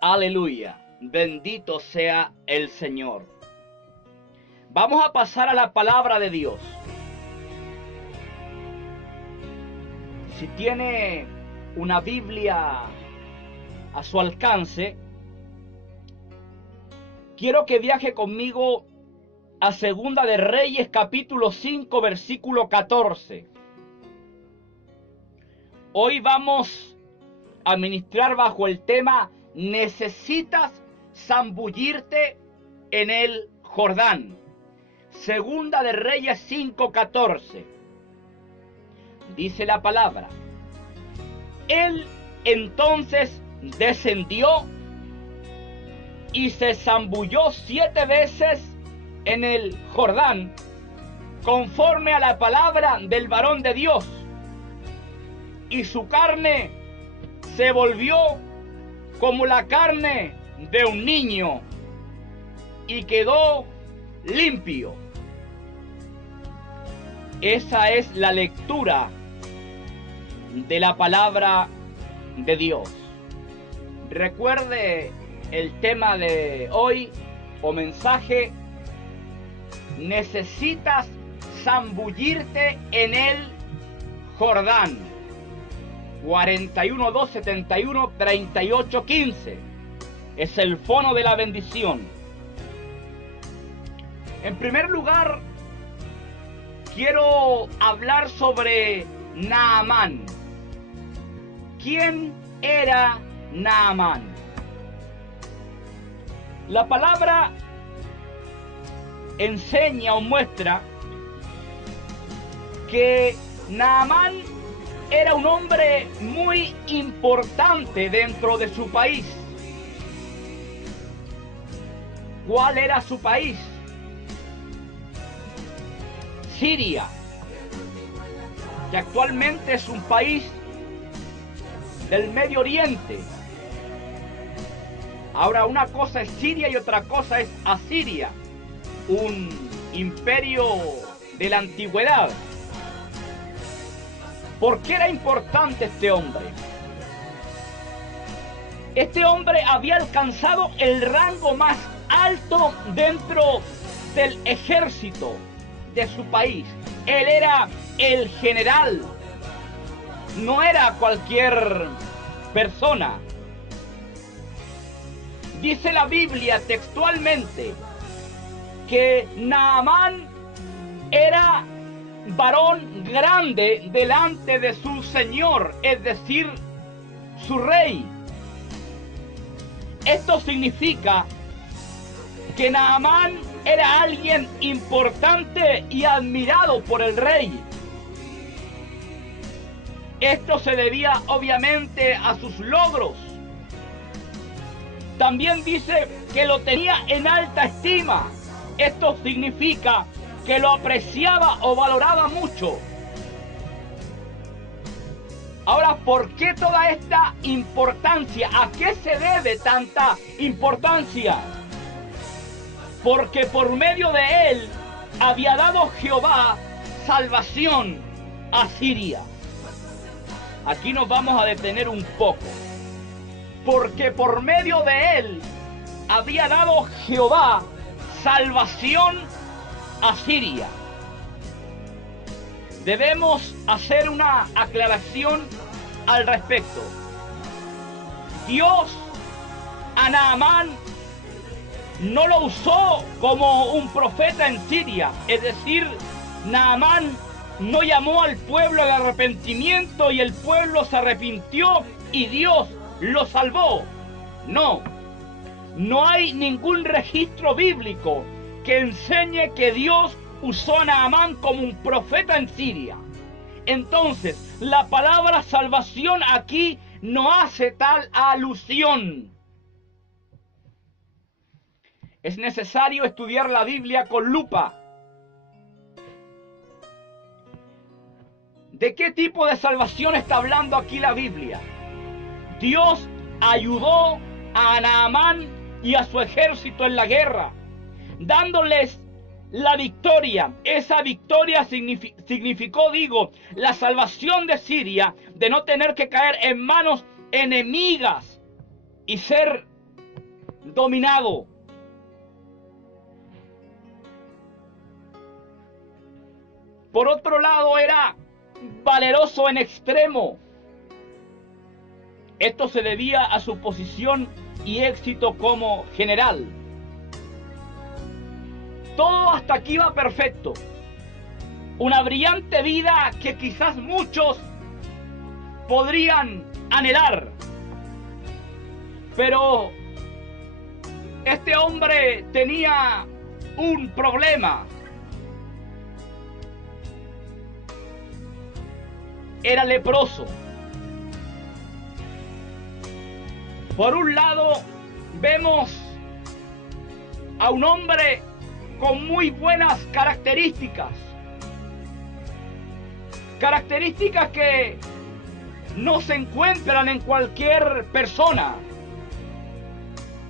Aleluya. Bendito sea el Señor. Vamos a pasar a la palabra de Dios. Si tiene una Biblia a su alcance, quiero que viaje conmigo a Segunda de Reyes, capítulo 5, versículo 14. Hoy vamos a ministrar bajo el tema: necesitas zambullirte en el Jordán. Segunda de Reyes 5:14. Dice la palabra: Él entonces descendió y se zambulló 7 veces en el Jordán, conforme a la palabra del varón de Dios, y su carne se volvió como la carne de un niño, y quedó limpio. Esa es la lectura de la palabra de Dios. Recuerde el tema de hoy o mensaje: necesitas zambullirte en el Jordán. 41-2-71-38-15 es el fono de la bendición. En primer lugar, quiero hablar sobre Naamán. ¿Quién era Naamán? La palabra enseña o muestra que Naamán era un hombre muy importante dentro de su país. ¿Cuál era su país? Siria, que actualmente es un país del Medio Oriente. Ahora, una cosa es Siria y otra cosa es Asiria, un imperio de la antigüedad. ¿Por qué era importante este hombre? Este hombre había alcanzado el rango más alto dentro del ejército de su país. Él era el general, no era cualquier persona. Dice la Biblia textualmente que Naamán era varón grande delante de su señor, es decir, su rey. Esto significa que Naamán era alguien importante y admirado por el rey. Esto se debía obviamente a sus logros. También dice que lo tenía en alta estima. Esto significa que lo apreciaba o valoraba mucho. Ahora, ¿por qué toda esta importancia? ¿A qué se debe tanta importancia? Porque por medio de él había dado Jehová salvación a Siria. Aquí nos vamos a detener un poco. Porque por medio de él había dado Jehová salvación a Siria. Debemos hacer una aclaración al respecto. Dios a Naamán no lo usó como un profeta en Siria. Es decir, Naamán no llamó al pueblo al arrepentimiento y el pueblo se arrepintió y Dios lo salvó. No, no hay ningún registro bíblico que enseñe que Dios usó a Naamán como un profeta en Siria. Entonces, la palabra salvación aquí no hace tal alusión. Es necesario estudiar la Biblia con lupa. ¿De qué tipo de salvación está hablando aquí la Biblia? Dios ayudó a Naamán y a su ejército en la guerra, dándoles la victoria. Esa victoria significó, la salvación de Siria, de no tener que caer en manos enemigas y ser dominado. Por otro lado, era valeroso en extremo. Esto se debía a su posición y éxito como general. Todo hasta aquí va perfecto. Una brillante vida que quizás muchos podrían anhelar. Pero este hombre tenía un problema. Era leproso. Por un lado, vemos a un hombre con muy buenas características. Características que no se encuentran en cualquier persona.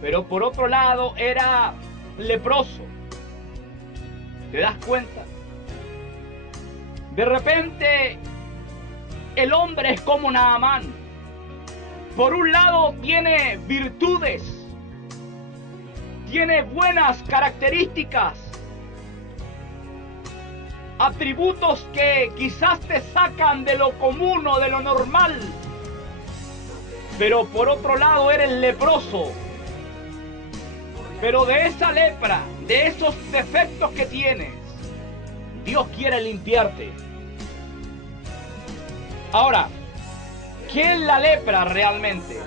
Pero por otro lado, era leproso. ¿Te das cuenta? De repente, el hombre es como Naamán. Por un lado tiene virtudes, tiene buenas características, atributos que quizás te sacan de lo común o de lo normal. Pero por otro lado eres leproso. Pero de esa lepra, de esos defectos que tienes, Dios quiere limpiarte. Ahora, ¿qué es la lepra realmente?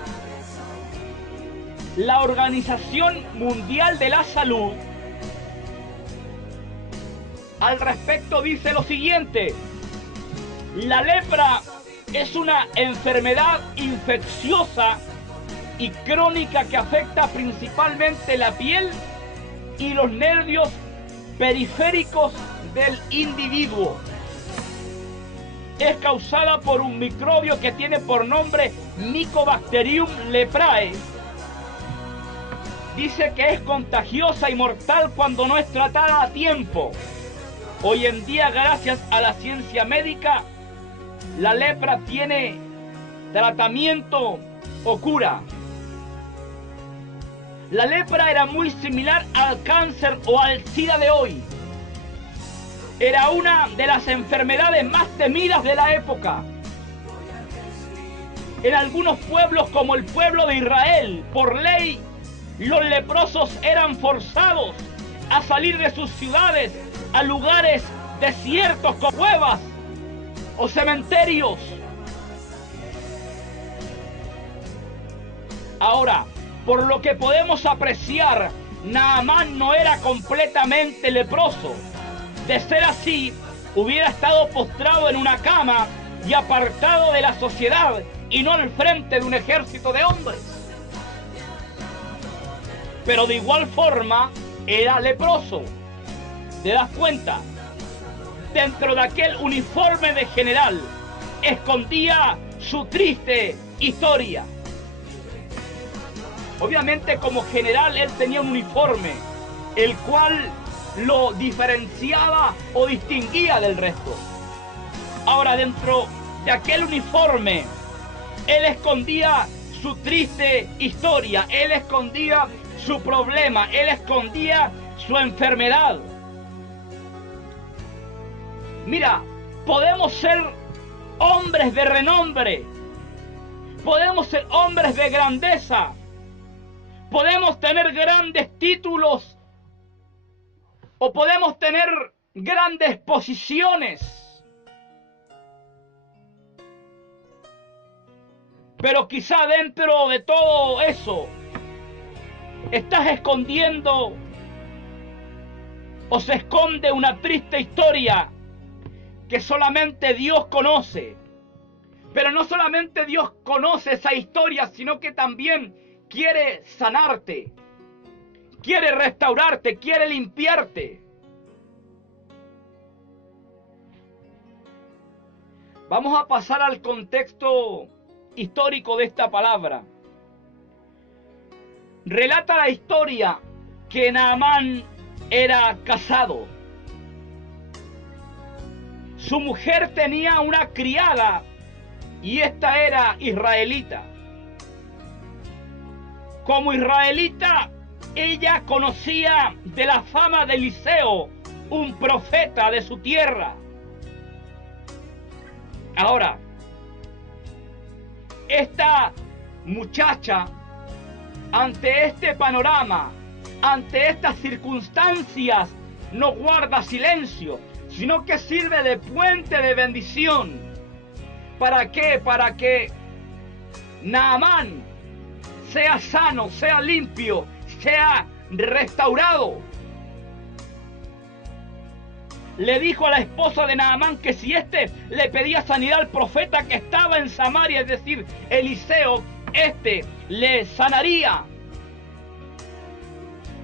La Organización Mundial de la Salud al respecto dice lo siguiente: la lepra es una enfermedad infecciosa y crónica que afecta principalmente la piel y los nervios periféricos del individuo. Es causada por un microbio que tiene por nombre Mycobacterium leprae. Dice que es contagiosa y mortal cuando no es tratada a tiempo. Hoy en día, gracias a la ciencia médica, la lepra tiene tratamiento o cura. La lepra era muy similar al cáncer o al SIDA de hoy. Era una de las enfermedades más temidas de la época. En algunos pueblos, como el pueblo de Israel, por ley, los leprosos eran forzados a salir de sus ciudades a lugares desiertos como cuevas o cementerios. Ahora, por lo que podemos apreciar, Naamán no era completamente leproso. De ser así, hubiera estado postrado en una cama y apartado de la sociedad y no al frente de un ejército de hombres. Pero de igual forma, era leproso. ¿Te das cuenta? Dentro de aquel uniforme de general, escondía su triste historia. Obviamente, como general, él tenía un uniforme, el cual lo diferenciaba o distinguía del resto. Ahora, dentro de aquel uniforme, él escondía su triste historia, él escondía su problema, él escondía su enfermedad. Mira, podemos ser hombres de renombre, podemos ser hombres de grandeza, podemos tener grandes títulos o podemos tener grandes posiciones, pero quizá dentro de todo eso estás escondiendo o se esconde una triste historia que solamente Dios conoce. Pero no solamente Dios conoce esa historia, sino que también quiere sanarte, quiere restaurarte, quiere limpiarte. Vamos a pasar al contexto histórico de esta palabra. Relata la historia que Naamán era casado. Su mujer tenía una criada y esta era israelita. Como israelita ella conocía de la fama de Eliseo, un profeta de su tierra. Ahora, esta muchacha, ante este panorama, ante estas circunstancias, no guarda silencio, sino que sirve de puente de bendición. ¿Para qué? Para que Naamán sea sano, sea limpio, sea restaurado. Le dijo a la esposa de Naamán que si éste le pedía sanidad al profeta que estaba en Samaria, es decir, Eliseo, éste le sanaría.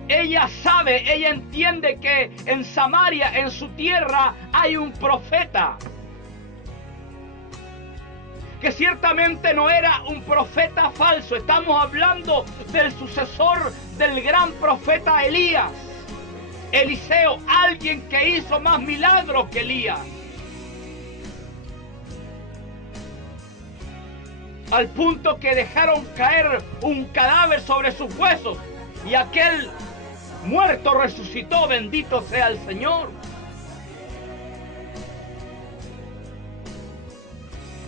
Ella sabe, ella entiende que en Samaria, en su tierra, hay un profeta. Que ciertamente no era un profeta falso. Estamos hablando del sucesor del gran profeta Elías. Eliseo, alguien que hizo más milagros que Elías. Al punto que dejaron caer un cadáver sobre sus huesos y aquel muerto resucitó, bendito sea el Señor.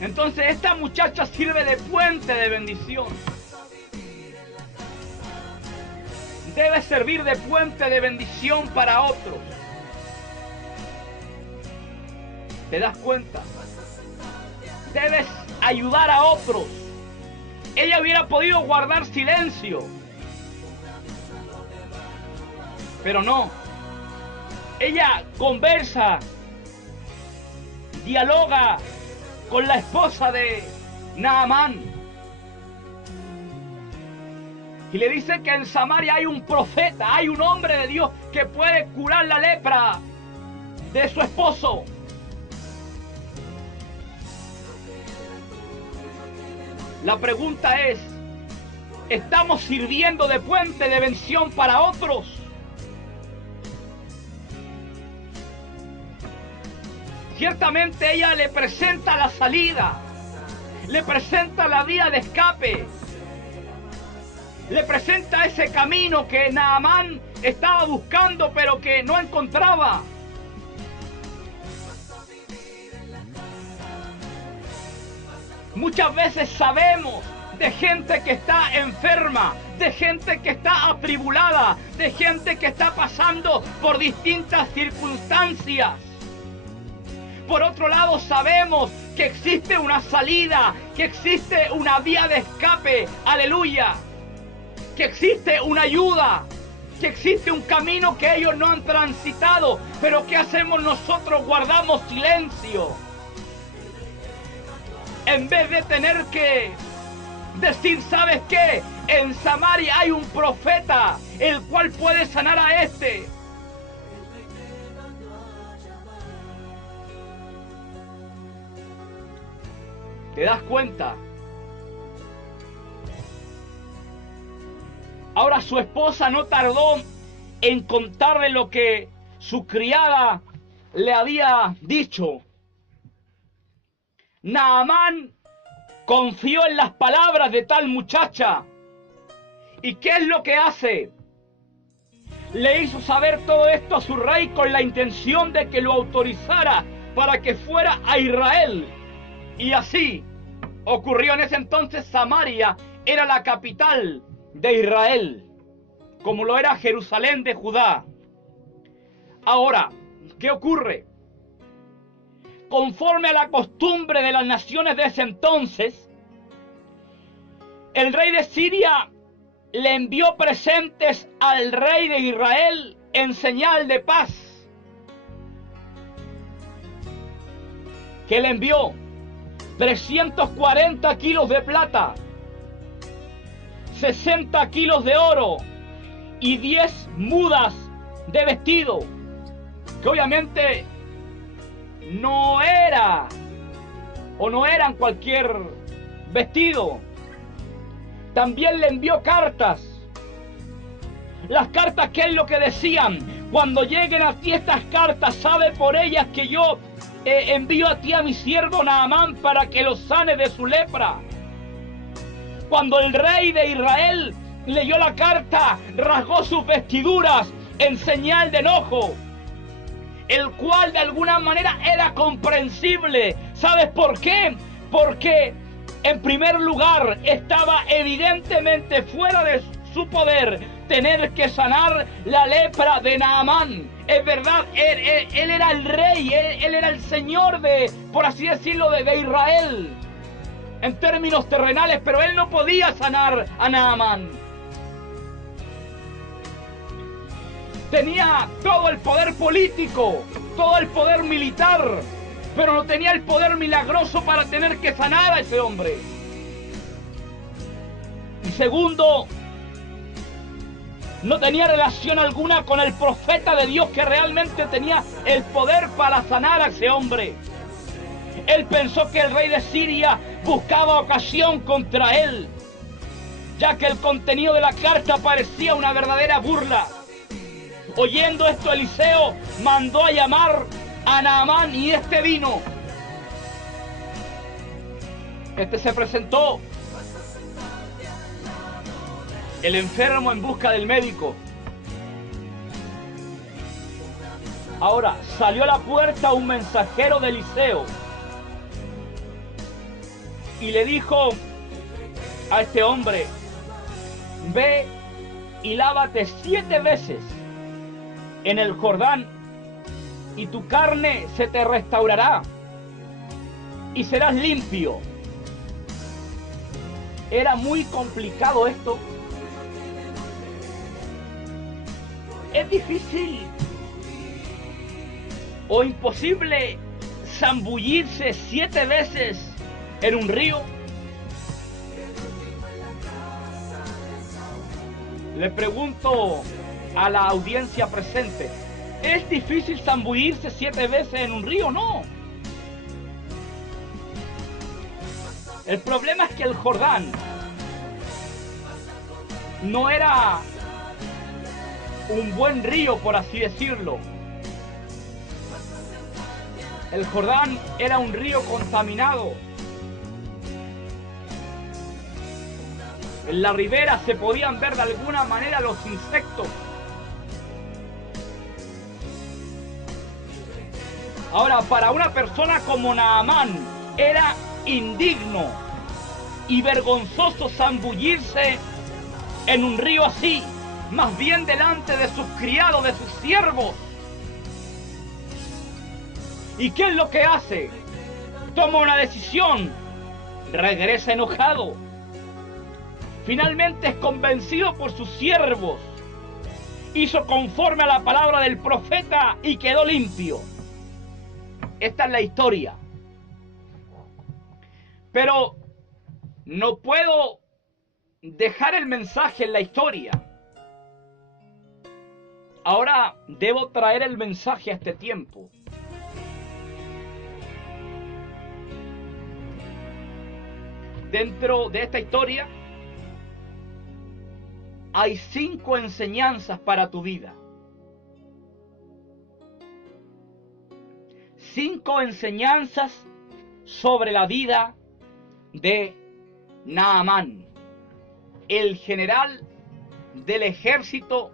Entonces esta muchacha sirve de puente de bendición. Debe servir de puente de bendición para otros. ¿Te das cuenta? Debes ayudar a otros. Ella hubiera podido guardar silencio, pero no. Ella conversa, dialoga con la esposa de Naamán y le dice que en Samaria hay un profeta, hay un hombre de Dios que puede curar la lepra de su esposo. La pregunta es, ¿estamos sirviendo de puente de bendición para otros? Ciertamente ella le presenta la salida, le presenta la vía de escape, le presenta ese camino que Naamán estaba buscando pero que no encontraba. Muchas veces sabemos de gente que está enferma, de gente que está atribulada, de gente que está pasando por distintas circunstancias. Por otro lado, sabemos que existe una salida, que existe una vía de escape, aleluya, que existe una ayuda, que existe un camino que ellos no han transitado, pero ¿qué hacemos nosotros? Guardamos silencio. En vez de tener que decir, ¿sabes qué? En Samaria hay un profeta, el cual puede sanar a este. ¿Te das cuenta? Ahora su esposa no tardó en contarle lo que su criada le había dicho. Naamán confió en las palabras de tal muchacha. ¿Y qué es lo que hace? Le hizo saber todo esto a su rey con la intención de que lo autorizara para que fuera a Israel. Y así ocurrió. En ese entonces Samaria era la capital de Israel, como lo era Jerusalén de Judá. Ahora, ¿qué ocurre? Conforme a la costumbre de las naciones de ese entonces, el rey de Siria le envió presentes al rey de Israel en señal de paz. ¿Qué le envió? 340 kilos de plata, 60 kilos de oro y 10 mudas de vestido, que obviamente no era o no eran cualquier vestido. También le envió cartas. Las cartas, ¿qué es lo que decían? Cuando lleguen a ti estas cartas, sabe por ellas que yo envío a ti a mi siervo Naamán para que lo sane de su lepra. Cuando el rey de Israel leyó la carta, rasgó sus vestiduras en señal de enojo, el cual de alguna manera era comprensible. ¿Sabes por qué? Porque en primer lugar estaba evidentemente fuera de su poder tener que sanar la lepra de Naamán. Es verdad, él era el rey, él era el señor de, por así decirlo, de Israel, en términos terrenales, pero él no podía sanar a Naamán. Tenía todo el poder político, todo el poder militar, pero no tenía el poder milagroso para tener que sanar a ese hombre. Y segundo, no tenía relación alguna con el profeta de Dios que realmente tenía el poder para sanar a ese hombre. Él pensó que el rey de Siria buscaba ocasión contra él, ya que el contenido de la carta parecía una verdadera burla. Oyendo esto, Eliseo mandó a llamar a Naamán y este vino. Este se presentó, el enfermo en busca del médico. Ahora salió a la puerta un mensajero de Eliseo y le dijo a este hombre: ve y lávate 7 veces en el Jordán y tu carne se te restaurará y serás limpio. Era muy complicado esto. Es difícil o imposible zambullirse 7 veces en un río. Le pregunto a la audiencia presente: ¿es difícil zambullirse 7 veces en un río? No. El problema es que el Jordán no era un buen río, por así decirlo. El Jordán era un río contaminado. En la ribera se podían ver de alguna manera los insectos. Ahora, para una persona como Naamán era indigno y vergonzoso zambullirse en un río así, más bien delante de sus criados, de sus siervos. ¿Y qué es lo que hace? Toma una decisión, regresa enojado. Finalmente es convencido por sus siervos. Hizo conforme a la palabra del profeta y quedó limpio. Esta es la historia. Pero no puedo dejar el mensaje en la historia. Ahora debo traer el mensaje a este tiempo. Dentro de esta historia hay 5 enseñanzas para tu vida. 5 enseñanzas sobre la vida de Naamán, el general del ejército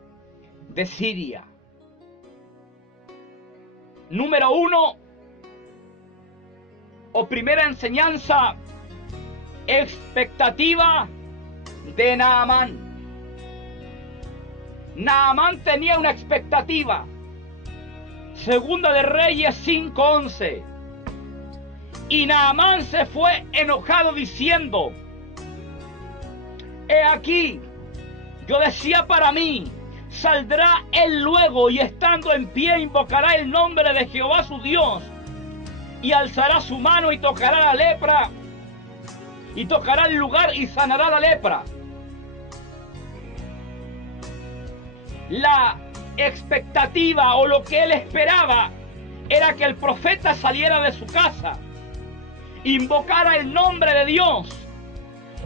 de Siria. Número 1, o primera enseñanza: expectativa de Naamán. Naamán tenía una expectativa. Segunda de Reyes 5:11. Y Naamán se fue enojado diciendo: he aquí, yo decía para mí, saldrá él luego y estando en pie invocará el nombre de Jehová su Dios y alzará su mano y tocará la lepra y tocará el lugar y sanará la lepra. La expectativa o lo que él esperaba era que el profeta saliera de su casa, invocara el nombre de Dios,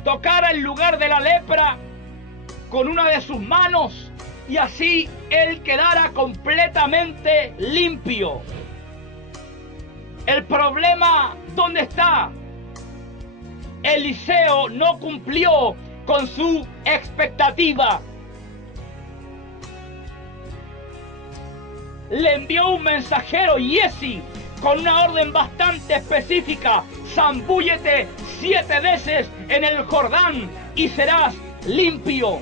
tocara el lugar de la lepra con una de sus manos y así él quedara completamente limpio. El problema, ¿dónde está? Eliseo no cumplió con su expectativa. Le envió un mensajero, Giezi, con una orden bastante específica: zambúllete 7 veces en el Jordán y serás limpio.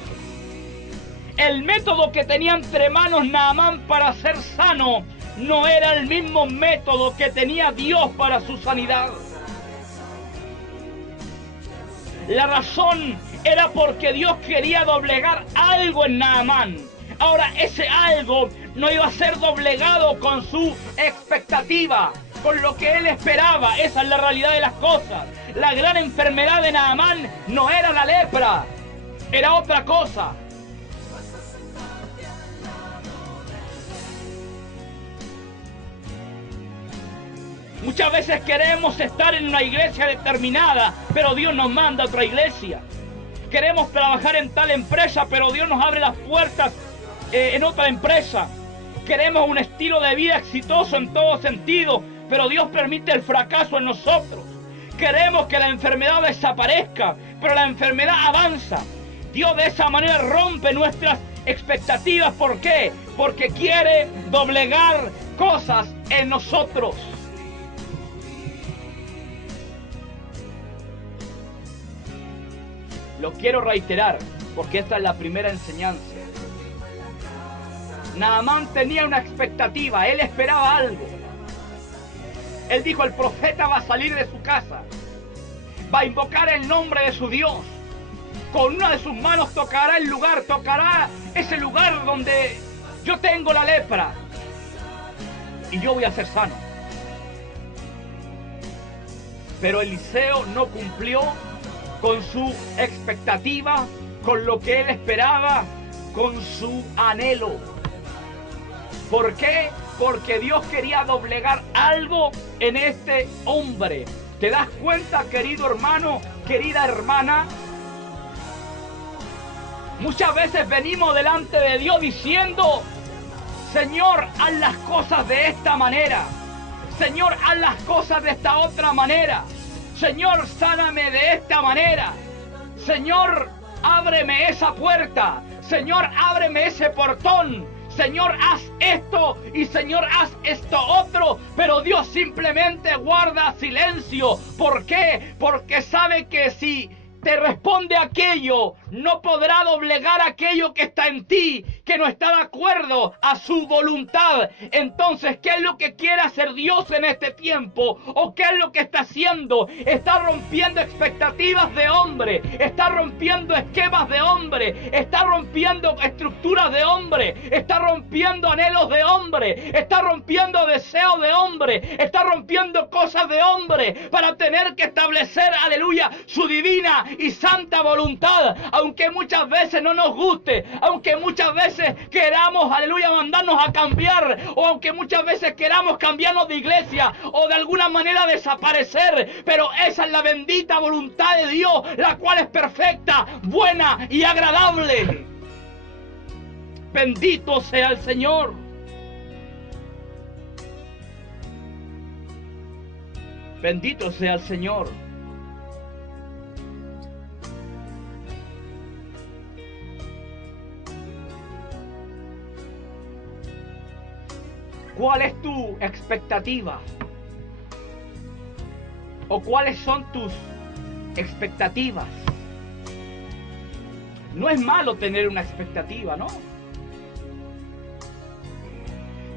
El método que tenía entre manos Naamán para ser sano no era el mismo método que tenía Dios para su sanidad. La razón era porque Dios quería doblegar algo en Naamán. Ahora, ese algo no iba a ser doblegado con su expectativa, con lo que él esperaba. Esa es la realidad de las cosas. La gran enfermedad de Naamán no era la lepra, era otra cosa. Muchas veces queremos estar en una iglesia determinada, pero Dios nos manda a otra iglesia. Queremos trabajar en tal empresa, pero Dios nos abre las puertas en otra empresa. Queremos un estilo de vida exitoso en todo sentido, pero Dios permite el fracaso en nosotros. Queremos que la enfermedad desaparezca, pero la enfermedad avanza. Dios de esa manera rompe nuestras expectativas. ¿Por qué? Porque quiere doblegar cosas en nosotros. Lo quiero reiterar, porque esta es la primera enseñanza. Naamán tenía una expectativa, él esperaba algo. Él dijo: el profeta va a salir de su casa, va a invocar el nombre de su Dios, con una de sus manos tocará el lugar, tocará ese lugar donde yo tengo la lepra, y yo voy a ser sano. Pero Eliseo no cumplió con su expectativa, con lo que él esperaba, con su anhelo. ¿Por qué? Porque Dios quería doblegar algo en este hombre. ¿Te das cuenta, querido hermano, querida hermana? Muchas veces venimos delante de Dios diciendo: Señor, haz las cosas de esta manera. Señor, haz las cosas de esta otra manera. Señor, sáname de esta manera. Señor, ábreme esa puerta. Señor, ábreme ese portón. Señor, haz esto y Señor, haz esto otro. Pero Dios simplemente guarda silencio. ¿Por qué? Porque sabe que si te responde aquello, no podrá doblegar aquello que está en ti, que no está de acuerdo a su voluntad. Entonces, ¿qué es lo que quiere hacer Dios en este tiempo? ¿O qué es lo que está haciendo? Está rompiendo expectativas de hombre, está rompiendo esquemas de hombre, está rompiendo estructuras de hombre, está rompiendo anhelos de hombre, está rompiendo deseos de hombre, está rompiendo cosas de hombre para tener que establecer, aleluya, su divina y santa voluntad. Aunque muchas veces no nos guste, aunque muchas veces queramos, aleluya, mandarnos a cambiar, o aunque muchas veces queramos cambiarnos de iglesia o de alguna manera desaparecer, pero esa es la bendita voluntad de Dios, la cual es perfecta, buena y agradable. Bendito sea el Señor. Bendito sea el Señor. ¿Cuál es tu expectativa? ¿O cuáles son tus expectativas? No es malo tener una expectativa, ¿no?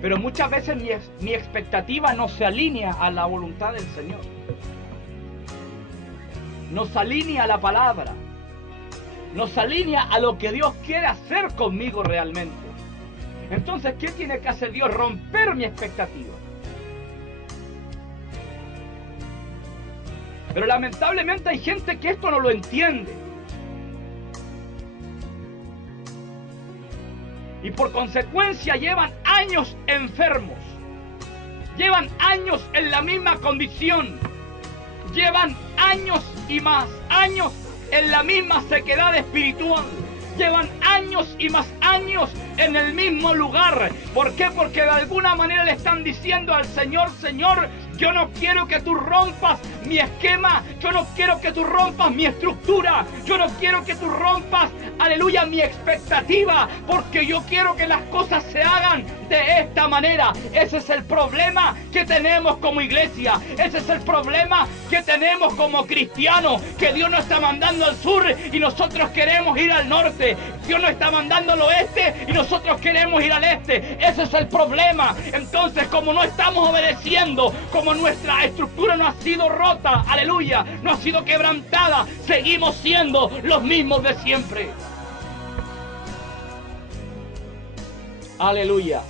Pero muchas veces mi expectativa no se alinea a la voluntad del Señor. No se alinea a la palabra. No se alinea a lo que Dios quiere hacer conmigo realmente. Entonces, ¿qué tiene que hacer Dios? Romper mi expectativa. Pero lamentablemente hay gente que esto no lo entiende. Y por consecuencia llevan años enfermos. Llevan años en la misma condición. Llevan años y más años en la misma sequedad espiritual. Llevan años y más años en el mismo lugar. ¿Por qué? Porque de alguna manera le están diciendo al Señor: Señor, Yo no quiero que tú rompas mi esquema. Yo no quiero que tú rompas mi estructura. Yo no quiero que tú rompas, aleluya, mi expectativa. Porque yo quiero que las cosas se hagan de esta manera. Ese es el problema que tenemos como iglesia. Ese es el problema que tenemos como cristianos. Que Dios nos está mandando al sur y nosotros queremos ir al norte. Dios nos está mandando al oeste y nosotros queremos ir al este. Ese es el problema. Entonces, como no estamos obedeciendo, como nuestra estructura no ha sido rota, aleluya, no ha sido quebrantada, seguimos siendo los mismos de siempre. Aleluya.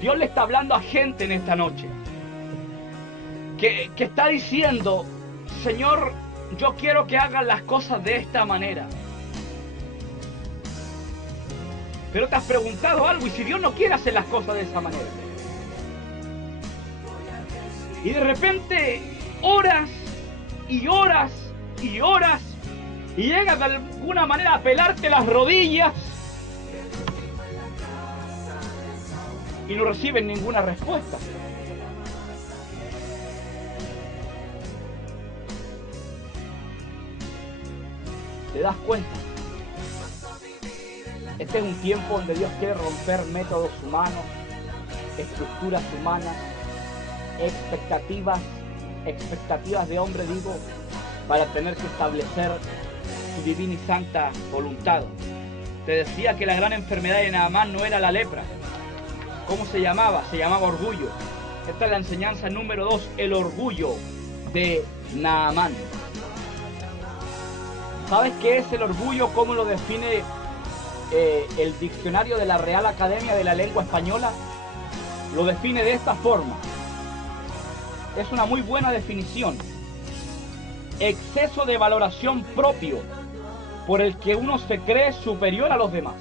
Dios le está hablando a gente en esta noche que está diciendo: Señor, yo quiero que hagan las cosas de esta manera. Pero te has preguntado algo: ¿y si Dios no quiere hacer las cosas de esa manera? Y de repente oras y oras y oras y llegas de alguna manera a pelarte las rodillas y no recibes ninguna respuesta. ¿Te das cuenta? Este es un tiempo donde Dios quiere romper métodos humanos, estructuras humanas, expectativas de hombre, digo, para tener que establecer su divina y santa voluntad. Te decía que la gran enfermedad de Naamán no era la lepra. ¿Cómo se llamaba? Se llamaba orgullo. Esta es la enseñanza número 2, el orgullo de Naamán. ¿Sabes qué es el orgullo? ¿Cómo lo define el diccionario de la Real Academia de la Lengua Española? Lo define de esta forma. Es una muy buena definición: exceso de valoración propio por el que uno se cree superior a los demás.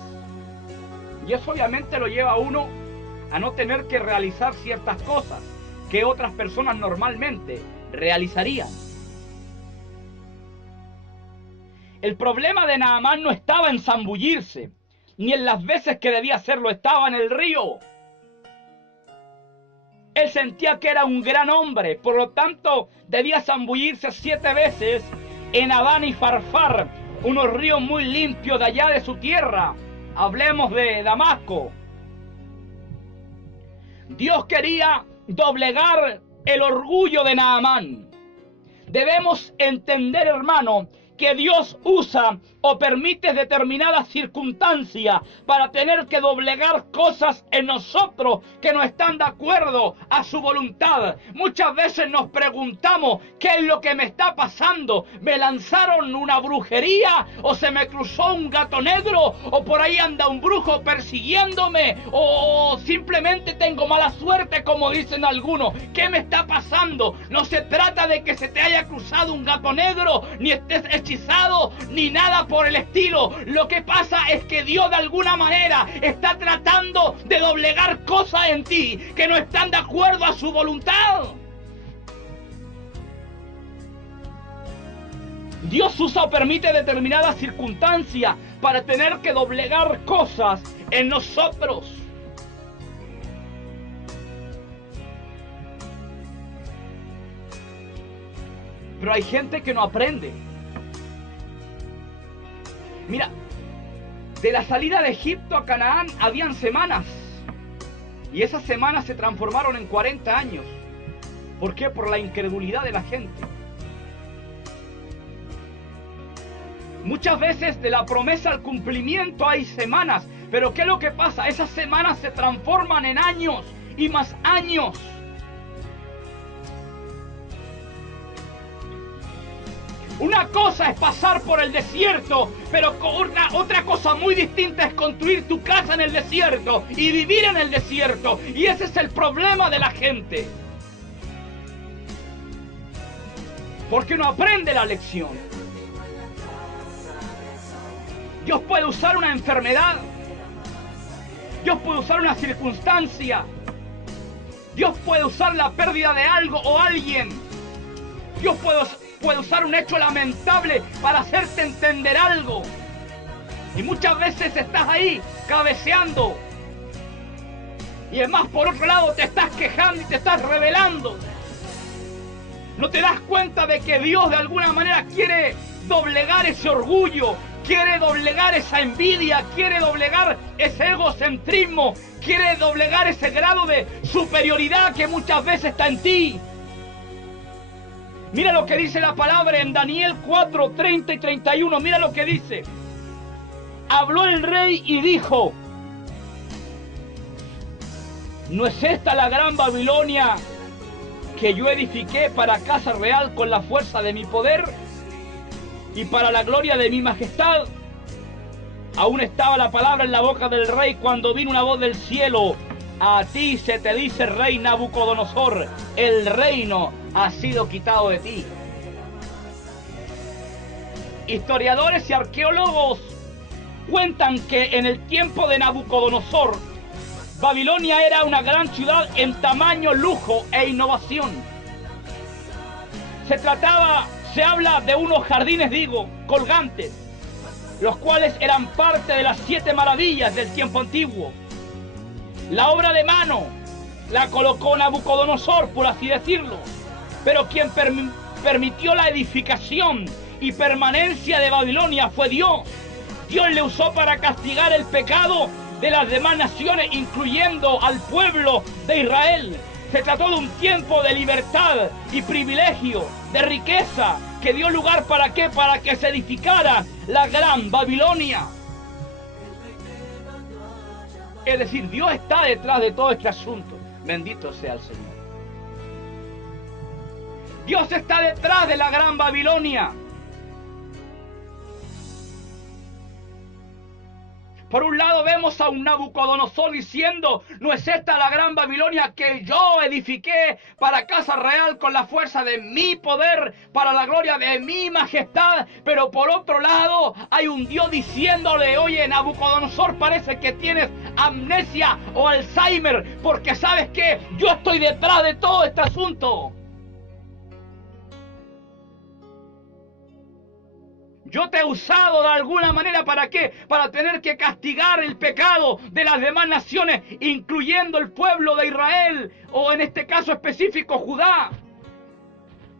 Y eso obviamente lo lleva a uno a no tener que realizar ciertas cosas que otras personas normalmente realizarían. El problema de Naamán no estaba en zambullirse, ni en las veces que debía hacerlo, estaba en el río. Él sentía que era un gran hombre, por lo tanto debía zambullirse 7 veces en Abán y Farfar, unos ríos muy limpios de allá de su tierra. Hablemos de Damasco. Dios quería doblegar el orgullo de Naamán. Debemos entender, hermano, que Dios usa o permite determinadas circunstancias para tener que doblegar cosas en nosotros que no están de acuerdo a su voluntad. Muchas veces nos preguntamos: ¿qué es lo que me está pasando? ¿Me lanzaron una brujería? ¿O se me cruzó un gato negro? ¿O por ahí anda un brujo persiguiéndome? ¿O simplemente tengo mala suerte, como dicen algunos? ¿Qué me está pasando? No se trata de que se te haya cruzado un gato negro, ni estés hechizado, ni nada por el estilo. Lo que pasa es que Dios de alguna manera está tratando de doblegar cosas en ti que no están de acuerdo a su voluntad. Dios usa o permite determinadas circunstancias para tener que doblegar cosas en nosotros. Pero hay gente que no aprende. Mira, de la salida de Egipto a Canaán habían semanas. Y esas semanas se transformaron en 40 años. ¿Por qué? Por la incredulidad de la gente. Muchas veces de la promesa al cumplimiento hay semanas. Pero ¿qué es lo que pasa? Esas semanas se transforman en años y más años. Una cosa es pasar por el desierto, pero otra cosa muy distinta es construir tu casa en el desierto y vivir en el desierto. Y ese es el problema de la gente. Porque no aprende la lección. Dios puede usar una enfermedad. Dios puede usar una circunstancia. Dios puede usar la pérdida de algo o alguien. Dios puede usar un hecho lamentable para hacerte entender algo. Y muchas veces estás ahí cabeceando. Y además, por otro lado, te estás quejando y te estás rebelando. ¿No te das cuenta de que Dios de alguna manera quiere doblegar ese orgullo? Quiere doblegar esa envidia, quiere doblegar ese egocentrismo, quiere doblegar ese grado de superioridad que muchas veces está en ti. Mira lo que dice la palabra en Daniel 4, 30 y 31. Mira lo que dice. Habló el rey y dijo: ¿no es esta la gran Babilonia que yo edifiqué para casa real con la fuerza de mi poder y para la gloria de mi majestad? Aún estaba la palabra en la boca del rey cuando vino una voz del cielo: a ti se te dice, rey Nabucodonosor, el reino ha sido quitado de ti. Historiadores y arqueólogos cuentan que en el tiempo de Nabucodonosor, Babilonia era una gran ciudad en tamaño, lujo e innovación. Se habla de unos jardines, colgantes, los cuales eran parte de las 7 maravillas del tiempo antiguo. La obra de mano la colocó Nabucodonosor, por así decirlo, pero quien permitió la edificación y permanencia de Babilonia fue Dios. Dios le usó para castigar el pecado de las demás naciones, incluyendo al pueblo de Israel. Se trató de un tiempo de libertad y privilegio, de riqueza, que dio lugar ¿para qué? Para que se edificara la gran Babilonia. Es decir, Dios está detrás de todo este asunto. Bendito sea el Señor. Dios está detrás de la gran Babilonia. Por un lado vemos a un Nabucodonosor diciendo: ¿no es esta la gran Babilonia que yo edifiqué para casa real con la fuerza de mi poder, para la gloria de mi majestad? Pero por otro lado hay un Dios diciéndole: oye, Nabucodonosor, parece que tienes amnesia o Alzheimer, porque sabes que yo estoy detrás de todo este asunto. Yo te he usado de alguna manera, ¿para qué? Para tener que castigar el pecado de las demás naciones, incluyendo el pueblo de Israel, o en este caso específico Judá,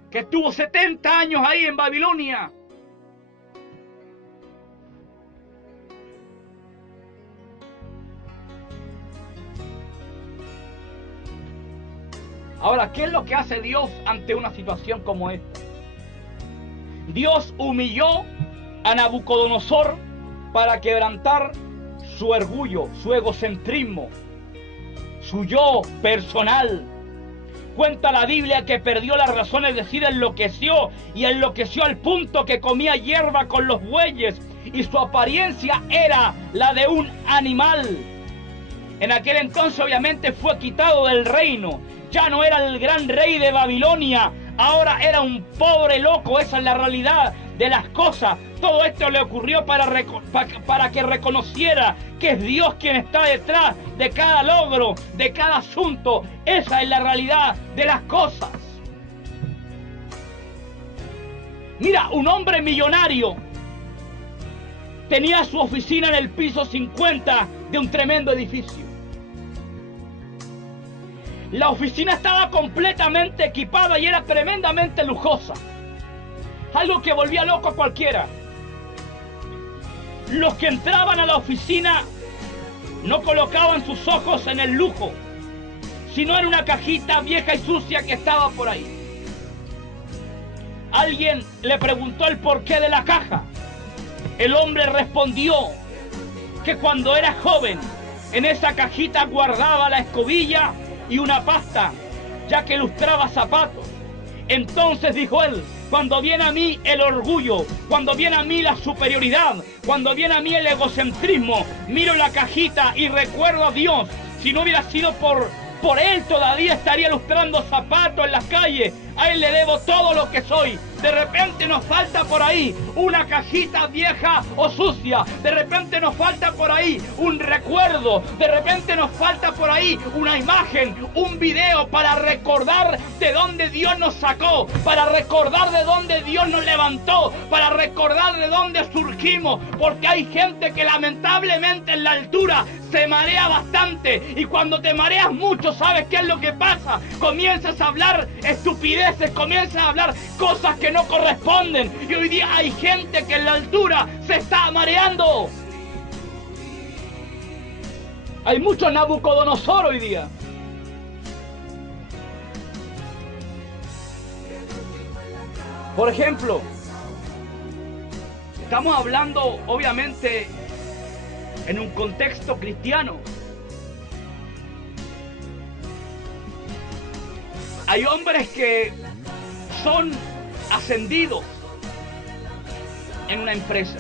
que estuvo 70 años ahí en Babilonia. Ahora, ¿qué es lo que hace Dios ante una situación como esta? Dios humilló a Nabucodonosor para quebrantar su orgullo, su egocentrismo, su yo personal. Cuenta la Biblia que perdió las razones, es decir, enloqueció, y enloqueció al punto que comía hierba con los bueyes, y su apariencia era la de un animal. En aquel entonces obviamente fue quitado del reino. Ya no era el gran rey de Babilonia, ahora era un pobre loco. Esa es la realidad de las cosas. Todo esto le ocurrió para que reconociera que es Dios quien está detrás de cada logro, de cada asunto. Esa es la realidad de las cosas. Mira, un hombre millonario tenía su oficina en el piso 50 de un tremendo edificio. La oficina estaba completamente equipada y era tremendamente lujosa. Algo que volvía loco a cualquiera. Los que entraban a la oficina no colocaban sus ojos en el lujo, sino en una cajita vieja y sucia que estaba por ahí. Alguien le preguntó el porqué de la caja. El hombre respondió que cuando era joven, en esa cajita guardaba la escobilla y una pasta, ya que lustraba zapatos. Entonces, dijo él, cuando viene a mí el orgullo, cuando viene a mí la superioridad, cuando viene a mí el egocentrismo, miro la cajita y recuerdo a Dios. Si no hubiera sido por él, todavía estaría lustrando zapatos en las calles, A Él le debo todo lo que soy. De repente nos falta por ahí una cajita vieja o sucia. De repente nos falta por ahí un recuerdo. De repente nos falta por ahí una imagen, un video para recordar de dónde Dios nos sacó, para recordar de dónde Dios nos levantó, para recordar de dónde surgimos. Porque hay gente que lamentablemente en la altura se marea bastante, y cuando te mareas mucho, ¿sabes qué es lo que pasa? Comienzas a hablar estupideces, comienzas a hablar cosas que no corresponden, y hoy día hay gente que en la altura se está mareando. Hay mucho Nabucodonosor hoy día. Por ejemplo, estamos hablando obviamente en un contexto cristiano. Hay hombres que son ascendidos en una empresa.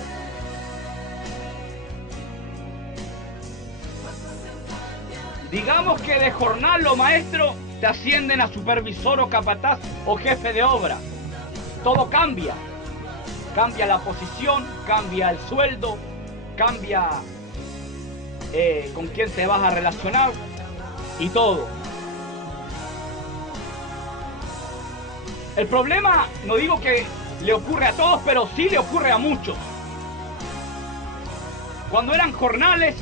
Digamos que de jornal o maestro te ascienden a supervisor o capataz o jefe de obra. Todo cambia. Cambia la posición, cambia el sueldo, cambia con quién te vas a relacionar y todo. El problema, no digo que le ocurre a todos, pero sí le ocurre a muchos. Cuando eran jornales,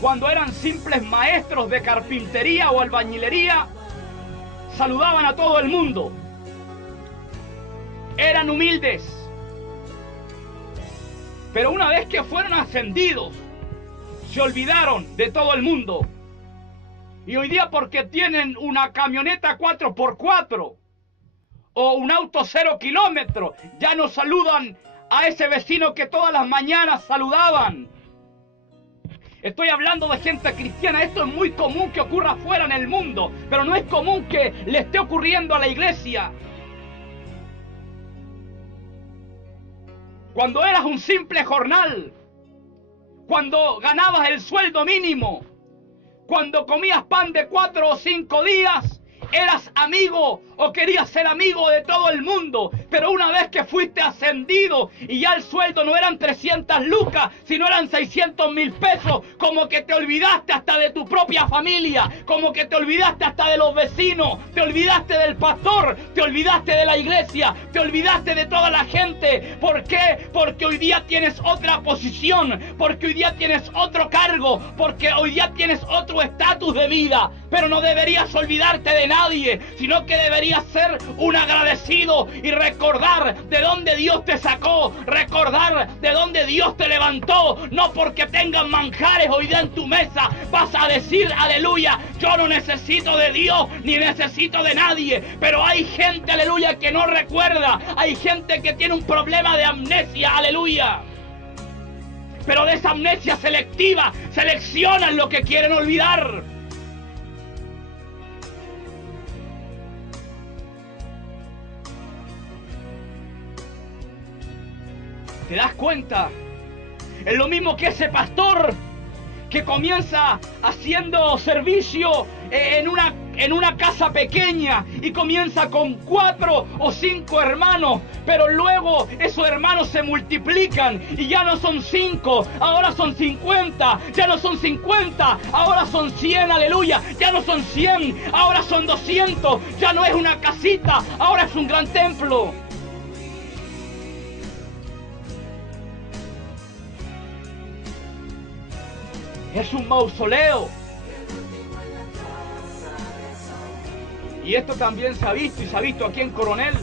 cuando eran simples maestros de carpintería o albañilería, saludaban a todo el mundo. Eran humildes. Pero una vez que fueron ascendidos, se olvidaron de todo el mundo. Y hoy día, porque tienen una camioneta 4x4 o un auto 0 kilómetros, ya no saludan a ese vecino que todas las mañanas saludaban. Estoy hablando de gente cristiana. Esto es muy común que ocurra afuera en el mundo, pero no es común que le esté ocurriendo a la iglesia. Cuando eras un simple jornal, cuando ganabas el sueldo mínimo, cuando comías pan de 4 o 5 días, eras amigo o querías ser amigo de todo el mundo. Pero una vez que fuiste ascendido y ya el sueldo no eran 300 lucas, sino eran 600,000 pesos, como que te olvidaste hasta de tu propia familia, como que te olvidaste hasta de los vecinos, te olvidaste del pastor, te olvidaste de la iglesia, te olvidaste de toda la gente. ¿Por qué? Porque hoy día tienes otra posición, porque hoy día tienes otro cargo, porque hoy día tienes otro estatus de vida. Pero no deberías olvidarte de nadie, sino que deberías ser un agradecido y recordar de dónde Dios te sacó, recordar de dónde Dios te levantó. No porque tengas manjares hoy día en tu mesa vas a decir aleluya, yo no necesito de Dios ni necesito de nadie. Pero hay gente, aleluya, que no recuerda. Hay gente que tiene un problema de amnesia, aleluya. Pero de esa amnesia selectiva seleccionan lo que quieren olvidar. ¿Te das cuenta? Es lo mismo que ese pastor que comienza haciendo servicio en una casa pequeña y comienza con 4 o 5 hermanos, pero luego esos hermanos se multiplican y ya no son 5, ahora son 50, ya no son 50, ahora son 100, aleluya, ya no son 100, ahora son 200, ya no es una casita, ahora es un gran templo. Es un mausoleo. Y esto también se ha visto, y se ha visto aquí en Coronel.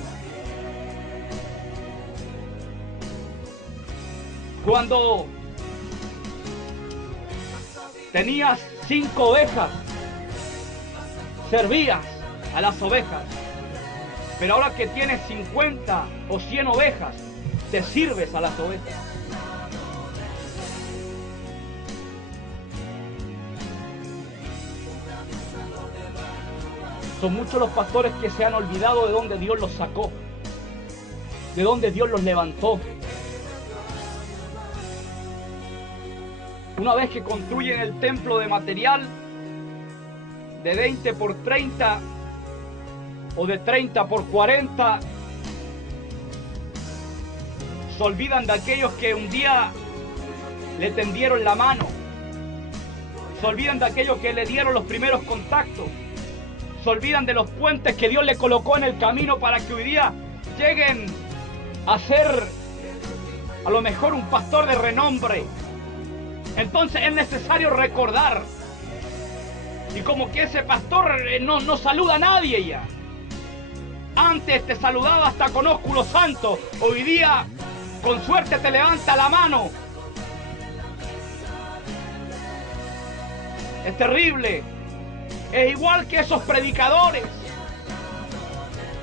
Cuando tenías 5 ovejas, servías a las ovejas. Pero ahora que tienes 50 o 100 ovejas, te sirves a las ovejas. Son muchos los pastores que se han olvidado de dónde Dios los sacó, de dónde Dios los levantó. Una vez que construyen el templo de material de 20 por 30, o de 30 por 40. Se olvidan de aquellos que un día le tendieron la mano. Se olvidan de aquellos que le dieron los primeros contactos. Se olvidan de los puentes que Dios le colocó en el camino para que hoy día lleguen a ser a lo mejor un pastor de renombre. Entonces es necesario recordar. Y como que ese pastor no saluda a nadie ya. Antes te saludaba hasta con ósculo santo. Hoy día con suerte te levanta la mano. Es terrible. Es igual que esos predicadores.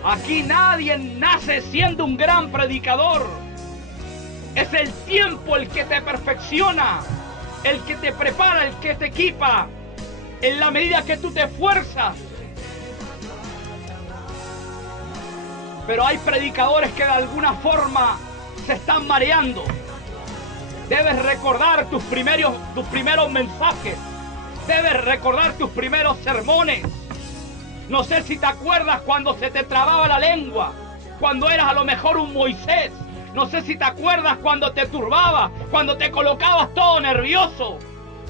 Aquí nadie nace siendo un gran predicador. Es el tiempo el que te perfecciona, el que te prepara, el que te equipa, en la medida que tú te esfuerzas. Pero hay predicadores que de alguna forma se están mareando. Debes recordar tus primeros mensajes. Debes recordar tus primeros sermones. No sé si te acuerdas cuando se te trababa la lengua, cuando eras a lo mejor un Moisés. No sé si te acuerdas cuando te turbaba, cuando te colocabas todo nervioso,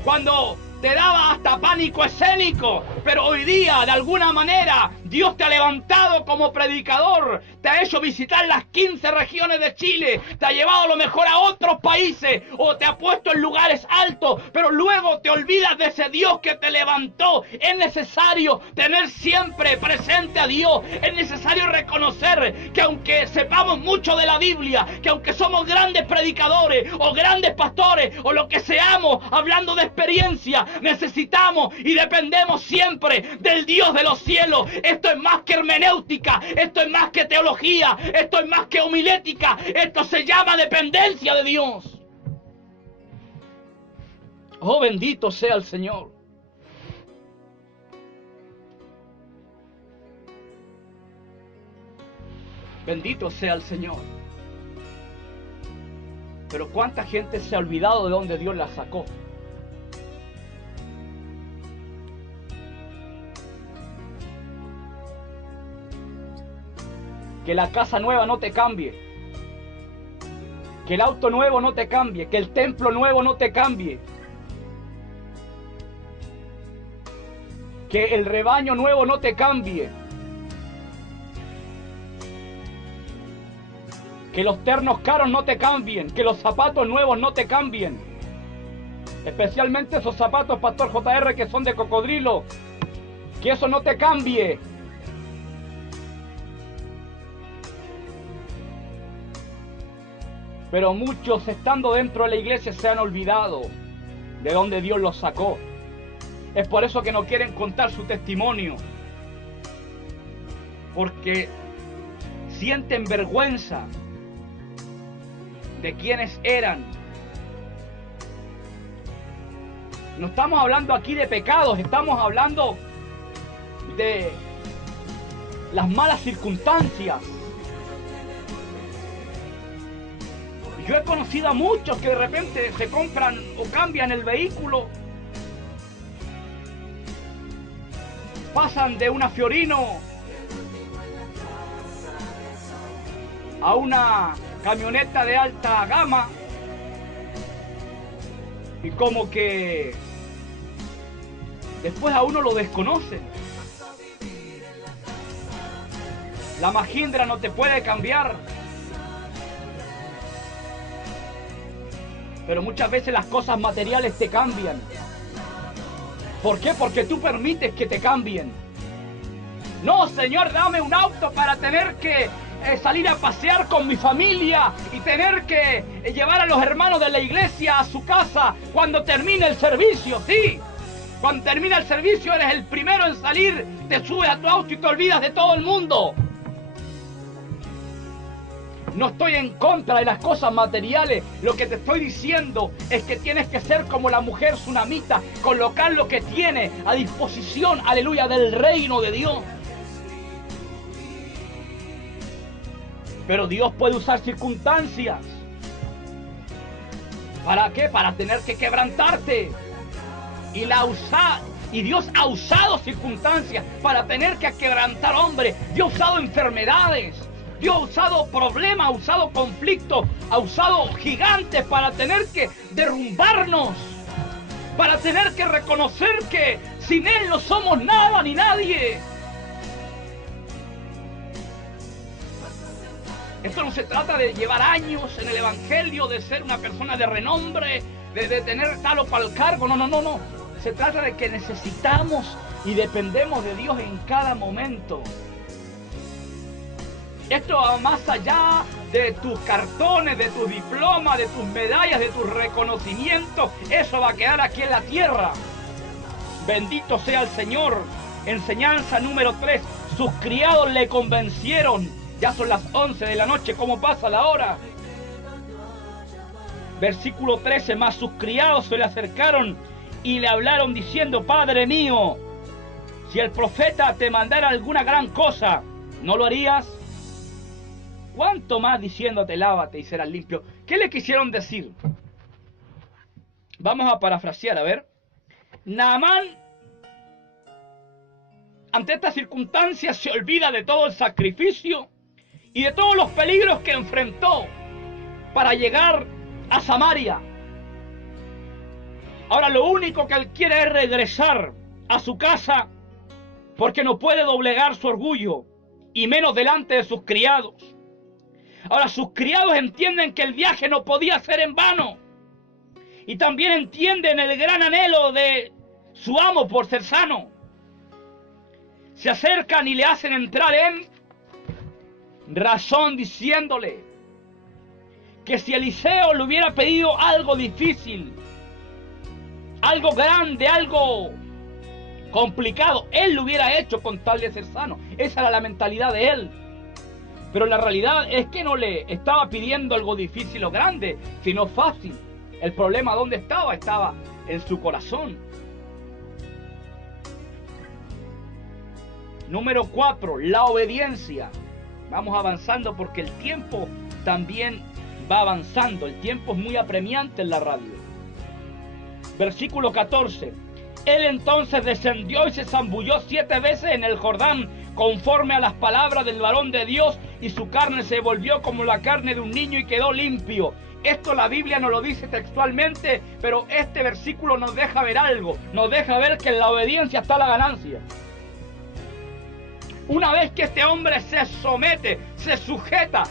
cuando te daba hasta pánico escénico. Pero hoy día, de alguna manera, Dios te ha levantado como predicador, te ha hecho visitar las 15 regiones de Chile, te ha llevado a lo mejor a otros países o te ha puesto en lugares altos, pero luego te olvidas de ese Dios que te levantó. Es necesario tener siempre presente a Dios. Es necesario reconocer que aunque sepamos mucho de la Biblia, que aunque somos grandes predicadores o grandes pastores o lo que seamos, hablando de experiencia, necesitamos y dependemos siempre del Dios de los cielos. Esto es más que hermenéutica, esto es más que teología, esto es más que homilética, esto se llama dependencia de Dios. Oh, bendito sea el Señor. Bendito sea el Señor. Pero cuánta gente se ha olvidado de dónde Dios la sacó. Que la casa nueva no te cambie. Que el auto nuevo no te cambie. Que el templo nuevo no te cambie. Que el rebaño nuevo no te cambie. Que los ternos caros no te cambien. Que los zapatos nuevos no te cambien. Especialmente esos zapatos, Pastor JR, que son de cocodrilo. Que eso no te cambie. Pero muchos, estando dentro de la iglesia, se han olvidado de dónde Dios los sacó. Es por eso que no quieren contar su testimonio. Porque sienten vergüenza de quiénes eran. No estamos hablando aquí de pecados, estamos hablando de las malas circunstancias. Yo he conocido a muchos que de repente se compran o cambian el vehículo, pasan de una Fiorino a una camioneta de alta gama y como que después a uno lo desconocen. La Mahindra no te puede cambiar. Pero muchas veces las cosas materiales te cambian. ¿Por qué? Porque tú permites que te cambien. No, Señor, dame un auto para tener que salir a pasear con mi familia y tener que llevar a los hermanos de la iglesia a su casa cuando termine el servicio. Sí, cuando termina el servicio eres el primero en salir, te subes a tu auto y te olvidas de todo el mundo. No estoy en contra de las cosas materiales. Lo que te estoy diciendo es que tienes que ser como la mujer tsunamita, colocar lo que tiene a disposición, aleluya, del reino de Dios. Pero Dios puede usar circunstancias. ¿Para qué? Para tener que quebrantarte. Y Y Dios ha usado circunstancias para tener que quebrantar hombres. Dios ha usado enfermedades. Dios ha usado problemas, ha usado conflictos, ha usado gigantes para tener que derrumbarnos. Para tener que reconocer que sin Él no somos nada ni nadie. Esto no se trata de llevar años en el Evangelio, de ser una persona de renombre, de tener tal o cual cargo. No. Se trata de que necesitamos y dependemos de Dios en cada momento. Esto va más allá de tus cartones, de tus diplomas, de tus medallas, de tus reconocimientos. Eso va a quedar aquí en la tierra. Bendito sea el Señor. Enseñanza número 3. Sus criados le convencieron. Ya son las 11 de la noche. ¿Cómo pasa la hora? Versículo 13. Mas sus criados se le acercaron y le hablaron diciendo: Padre mío, si el profeta te mandara alguna gran cosa, ¿no lo harías? ¿Cuánto más diciéndote lávate y serás limpio? ¿Qué le quisieron decir? Vamos a parafrasear, a ver. Naamán, ante estas circunstancias, se olvida de todo el sacrificio y de todos los peligros que enfrentó para llegar a Samaria. Ahora lo único que él quiere es regresar a su casa, porque no puede doblegar su orgullo, y menos delante de sus criados. Ahora sus criados entienden que el viaje no podía ser en vano. Y también entienden el gran anhelo de su amo por ser sano. Se acercan y le hacen entrar en razón diciéndole que si Eliseo le hubiera pedido algo difícil, algo grande, algo complicado, él lo hubiera hecho con tal de ser sano. Esa era la mentalidad de él. Pero la realidad es que no le estaba pidiendo algo difícil o grande, sino fácil. El problema, ¿dónde estaba? Estaba en su corazón. Número 4, la obediencia. Vamos avanzando porque el tiempo también va avanzando. El tiempo es muy apremiante en la radio. Versículo 14. Él entonces descendió y se zambulló 7 veces en el Jordán, conforme a las palabras del varón de Dios, y su carne se volvió como la carne de un niño y quedó limpio. Esto la Biblia no lo dice textualmente, pero este versículo nos deja ver algo. Nos deja ver que en la obediencia está la ganancia. Una vez que este hombre se somete, se sujeta,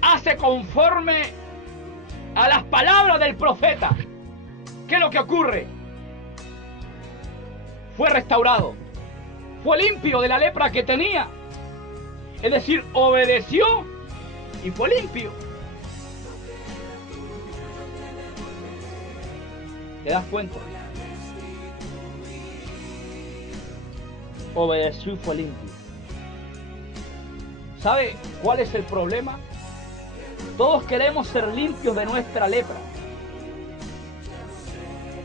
hace conforme a las palabras del profeta, ¿qué es lo que ocurre? Fue restaurado, fue limpio de la lepra que tenía. Es decir, obedeció y fue limpio. ¿Te das cuenta? Obedeció y fue limpio. ¿Sabe cuál es el problema? Todos queremos ser limpios de nuestra lepra,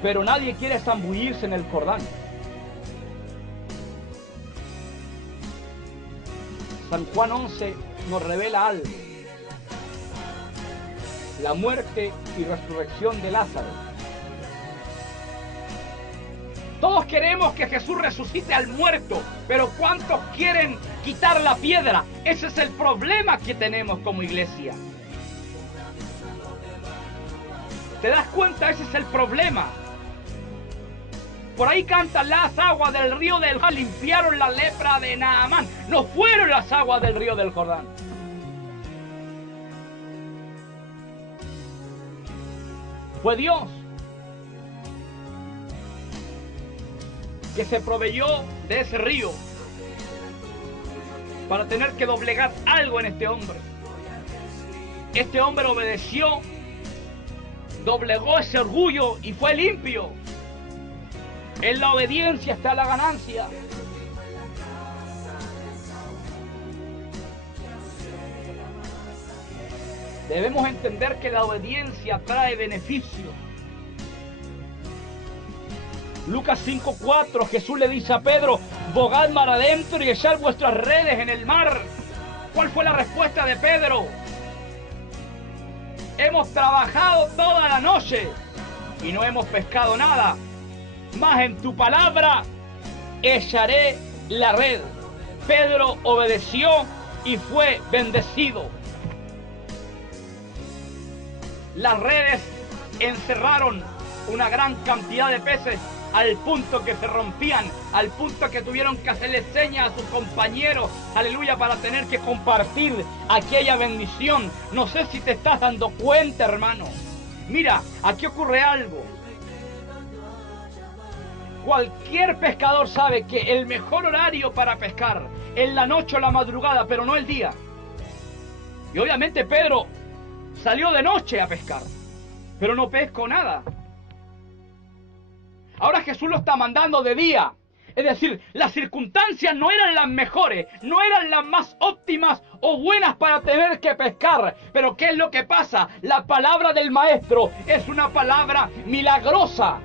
pero nadie quiere zambullirse en el Jordán. San Juan 11 nos revela algo. La muerte y resurrección de Lázaro. Todos queremos que Jesús resucite al muerto, pero ¿cuántos quieren quitar la piedra? Ese es el problema que tenemos como iglesia. ¿Te das cuenta? Ese es el problema. Por ahí cantan: las aguas del río del Jordán limpiaron la lepra de Naamán. No fueron las aguas del río del Jordán. Fue Dios que se proveyó de ese río para tener que doblegar algo en este hombre. Este hombre obedeció, doblegó ese orgullo y fue limpio. En la obediencia está la ganancia. Debemos entender que la obediencia trae beneficio. Lucas 5:4, Jesús le dice a Pedro: bogad mar adentro y echad vuestras redes en el mar. ¿Cuál fue la respuesta de Pedro? Hemos trabajado toda la noche y no hemos pescado nada. Mas en tu palabra echaré la red. Pedro obedeció y fue bendecido. Las redes encerraron una gran cantidad de peces al punto que se rompían, al punto que tuvieron que hacerle señas a sus compañeros, aleluya, para tener que compartir aquella bendición. No sé si te estás dando cuenta, hermano. Mira, aquí ocurre algo. Cualquier pescador sabe que el mejor horario para pescar es la noche o la madrugada, pero no el día. Y obviamente Pedro salió de noche a pescar, pero no pescó nada. Ahora Jesús lo está mandando de día. Es decir, las circunstancias no eran las mejores, no eran las más óptimas o buenas para tener que pescar. Pero ¿qué es lo que pasa? La palabra del Maestro es una palabra milagrosa.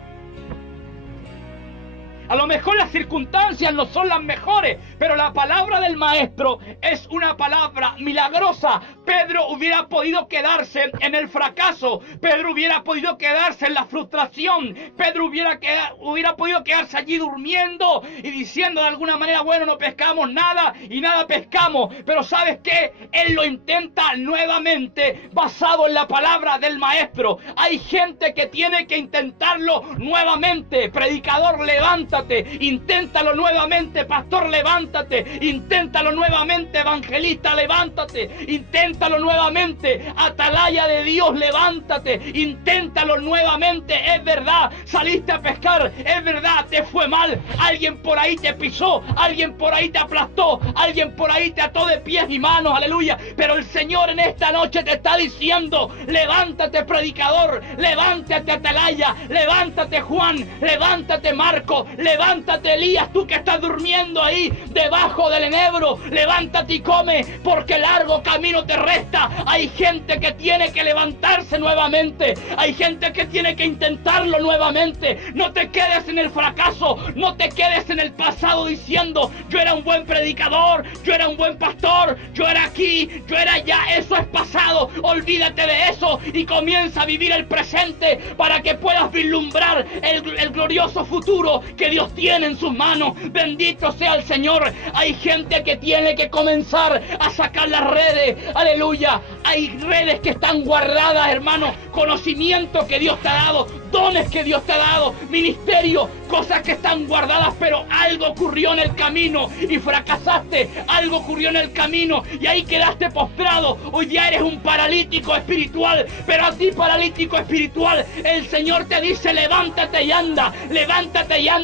A lo mejor las circunstancias no son las mejores, pero la palabra del Maestro es una palabra milagrosa. Pedro hubiera podido quedarse en el fracaso. Pedro hubiera podido quedarse en la frustración. Pedro hubiera podido quedarse allí durmiendo y diciendo de alguna manera, bueno, no pescamos nada y nada pescamos. Pero ¿sabes qué? Él lo intenta nuevamente basado en la palabra del Maestro. Hay gente que tiene que intentarlo nuevamente. Predicador, levántate. Inténtalo nuevamente, pastor, levántate. Inténtalo nuevamente, evangelista, levántate. Inténtalo nuevamente, atalaya de Dios, levántate. Inténtalo nuevamente. Es verdad, saliste a pescar, es verdad, te fue mal. Alguien por ahí te pisó, alguien por ahí te aplastó, alguien por ahí te ató de pies y manos, aleluya. Pero el Señor en esta noche te está diciendo, levántate, predicador, levántate, atalaya, levántate, Juan, levántate, Marco, levántate, Elías, tú que estás durmiendo ahí debajo del enebro, levántate y come, porque largo camino te resta. Hay gente que tiene que levantarse nuevamente, hay gente que tiene que intentarlo nuevamente. No te quedes en el fracaso, no te quedes en el pasado diciendo, yo era un buen predicador, yo era un buen pastor, yo era aquí, yo era allá. Eso es pasado, olvídate de eso y comienza a vivir el presente para que puedas vislumbrar el glorioso futuro que Dios tiene en sus manos. Bendito sea el Señor. Hay gente que tiene que comenzar a sacar las redes, aleluya. Hay redes que están guardadas, hermano, conocimiento que Dios te ha dado, dones que Dios te ha dado, ministerio, cosas que están guardadas, pero algo ocurrió en el camino y fracasaste, algo ocurrió en el camino y ahí quedaste postrado. Hoy ya eres un paralítico espiritual, pero a ti, paralítico espiritual, el Señor te dice, levántate y anda,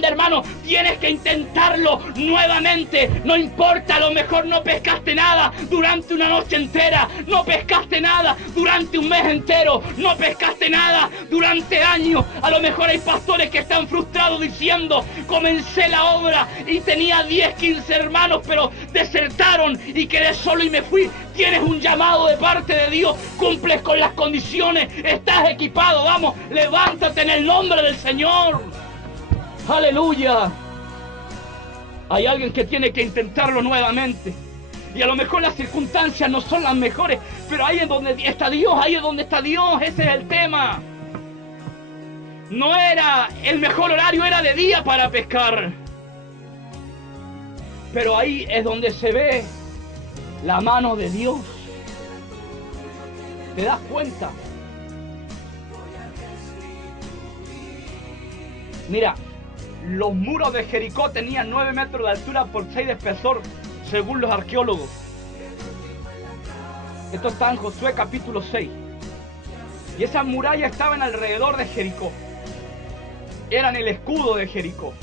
hermano. Tienes que intentarlo nuevamente. No importa, a lo mejor no pescaste nada durante una noche entera, no pescaste nada durante un mes entero, no pescaste nada durante años. A lo mejor hay pastores que están frustrados diciendo, comencé la obra y tenía 10, 15 hermanos, pero desertaron y quedé solo y me fui. Tienes un llamado de parte de Dios, cumples con las condiciones, estás equipado, vamos, levántate en el nombre del Señor. Aleluya. Hay alguien que tiene que intentarlo nuevamente. Y a lo mejor las circunstancias no son las mejores, pero ahí es donde está Dios, ahí es donde está Dios. Ese es el tema. No era el mejor horario, era de día para pescar. Pero ahí es donde se ve la mano de Dios. ¿Te das cuenta? Mira, los muros de Jericó tenían 9 metros de altura por 6 de espesor, según los arqueólogos. Esto está en Josué capítulo 6. Y esas murallas estaban alrededor de Jericó. Eran el escudo de Jericó.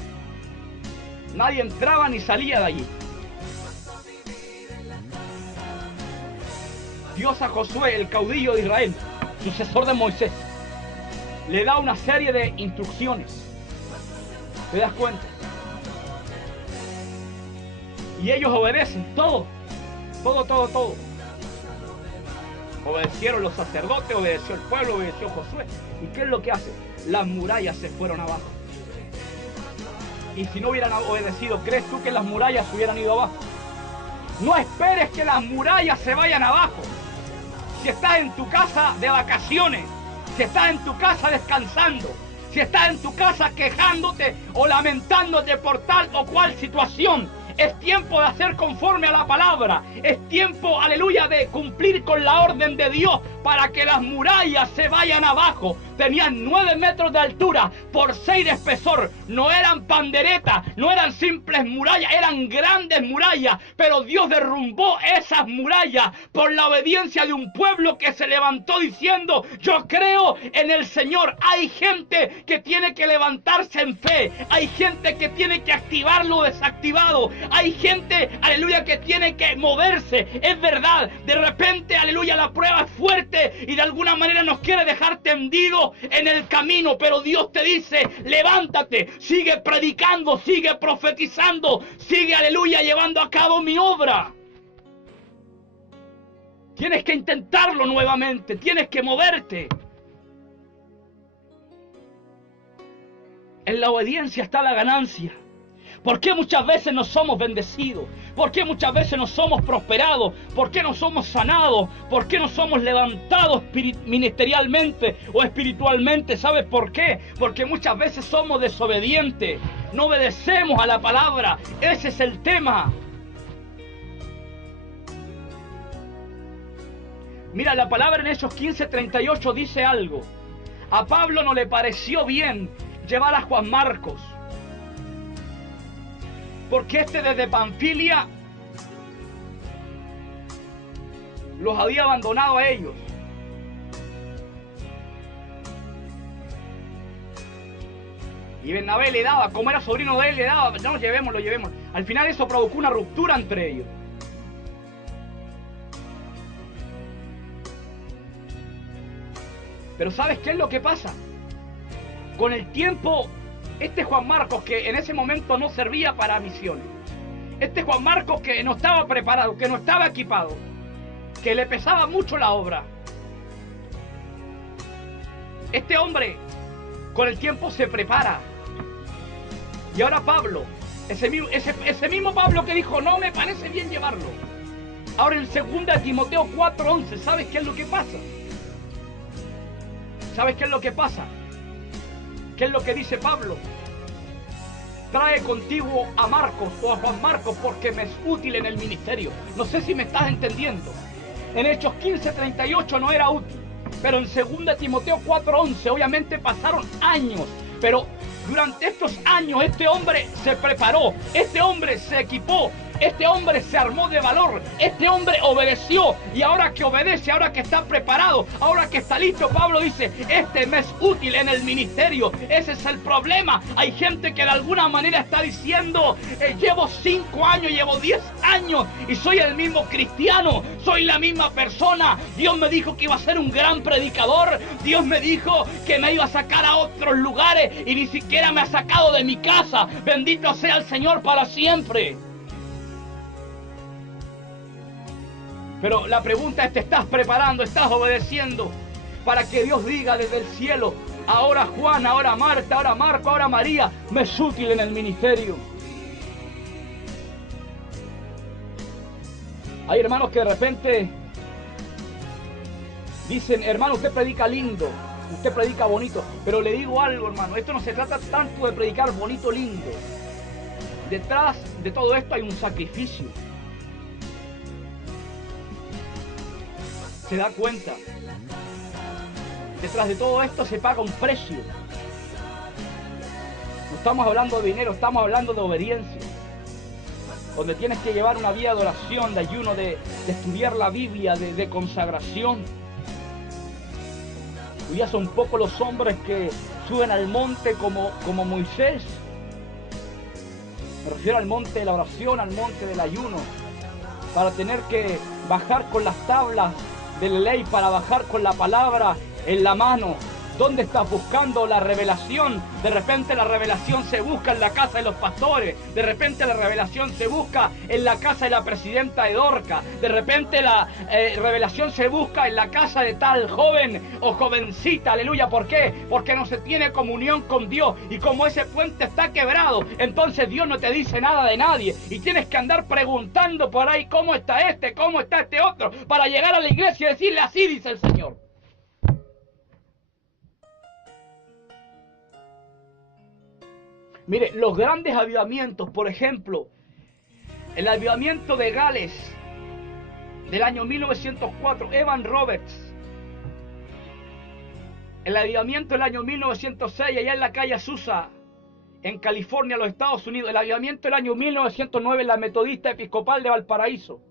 Nadie entraba ni salía de allí. Dios a Josué, el caudillo de Israel, sucesor de Moisés, le da una serie de instrucciones. ¿Te das cuenta? Y ellos obedecen todo. Obedecieron los sacerdotes, obedeció el pueblo, obedeció Josué. ¿Y qué es lo que hace? Las murallas se fueron abajo. Y si no hubieran obedecido, ¿crees tú que las murallas se hubieran ido abajo? No esperes que las murallas se vayan abajo. Si estás en tu casa de vacaciones, si estás en tu casa descansando, Si estás en tu casa quejándote o lamentándote por tal o cual situación, es tiempo de hacer conforme a la palabra. Es tiempo, aleluya, de cumplir con la orden de Dios para que las murallas se vayan abajo. Tenían 9 metros de altura por 6 de espesor. No eran panderetas, no eran simples murallas, eran grandes murallas. Pero Dios derrumbó esas murallas por la obediencia de un pueblo que se levantó diciendo: yo creo en el Señor. Hay gente que tiene que levantarse en fe. Hay gente que tiene que activar lo desactivado. Hay gente, aleluya, que tiene que moverse. Es verdad, de repente, aleluya, la prueba es fuerte y de alguna manera nos quiere dejar tendidos en el camino, pero Dios te dice: levántate, sigue predicando, sigue profetizando, sigue, aleluya, llevando a cabo mi obra. Tienes que intentarlo nuevamente, tienes que moverte. En la obediencia está la ganancia. ¿Por qué muchas veces no somos bendecidos? ¿Por qué muchas veces no somos prosperados? ¿Por qué no somos sanados? ¿Por qué no somos levantados ministerialmente o espiritualmente? ¿Sabes por qué? Porque muchas veces somos desobedientes. No obedecemos a la palabra. Ese es el tema. Mira, la palabra en Hechos 15:38 dice algo. A Pablo no le pareció bien llevar a Juan Marcos, porque desde Panfilia los había abandonado a ellos. Y Bernabé le daba, como era sobrino de él, le daba: no, llevémoslo. Al final eso provocó una ruptura entre ellos. Pero ¿sabes qué es lo que pasa? Con el tiempo, este Juan Marcos, que en ese momento no servía para misiones, este Juan Marcos que no estaba preparado, que no estaba equipado, que le pesaba mucho la obra, este hombre con el tiempo se prepara. Y ahora Pablo, ese mismo Pablo que dijo: no me parece bien llevarlo, ahora en 2 Timoteo 4:11, ¿sabes qué es lo que pasa? ¿Sabes qué es lo que pasa? ¿Qué es lo que dice Pablo? Trae contigo a Marcos o a Juan Marcos, porque me es útil en el ministerio. No sé si me estás entendiendo. En Hechos 15:38 no era útil, pero en 2 Timoteo 4:11 obviamente pasaron años, pero durante estos años este hombre se preparó, este hombre se equipó, este hombre se armó de valor, este hombre obedeció, y ahora que obedece, ahora que está preparado, ahora que está listo, Pablo dice: este me es útil en el ministerio. Ese es el problema. Hay gente que de alguna manera está diciendo: llevo 5 años, llevo 10 años y soy el mismo cristiano, soy la misma persona. Dios me dijo que iba a ser un gran predicador, Dios me dijo que me iba a sacar a otros lugares y ni siquiera me ha sacado de mi casa. Bendito sea el Señor para siempre. Pero la pregunta es: ¿te estás preparando? ¿Estás obedeciendo? Para que Dios diga desde el cielo: ahora Juan, ahora Marta, ahora Marco, ahora María me es útil en el ministerio. Hay hermanos que de repente dicen: hermano, usted predica lindo, usted predica bonito. Pero le digo algo, hermano, esto no se trata tanto de predicar bonito, lindo. Detrás de todo esto hay un sacrificio. ¿Se da cuenta? Detrás de todo esto se paga un precio. No estamos hablando de dinero, estamos hablando de obediencia. Donde tienes que llevar una vida de oración, de ayuno, de estudiar la Biblia, de consagración. Hoy ya son pocos los hombres que suben al monte como Moisés. Me refiero al monte de la oración, al monte del ayuno, para tener que bajar con las tablas de la ley, para bajar con la palabra en la mano. ¿Dónde estás buscando la revelación? De repente la revelación se busca en la casa de los pastores. De repente la revelación se busca en la casa de la presidenta de Dorca. De repente la revelación se busca en la casa de tal joven o jovencita. Aleluya. ¿Por qué? Porque no se tiene comunión con Dios. Y como ese puente está quebrado, entonces Dios no te dice nada de nadie. Y tienes que andar preguntando por ahí: ¿cómo está este? ¿Cómo está este otro? Para llegar a la iglesia y decirle: así dice el Señor. Mire, los grandes avivamientos, por ejemplo, el avivamiento de Gales del año 1904, Evan Roberts. El avivamiento del año 1906, allá en la calle Azusa, en California, los Estados Unidos. El avivamiento del año 1909 en la Metodista Episcopal de Valparaíso.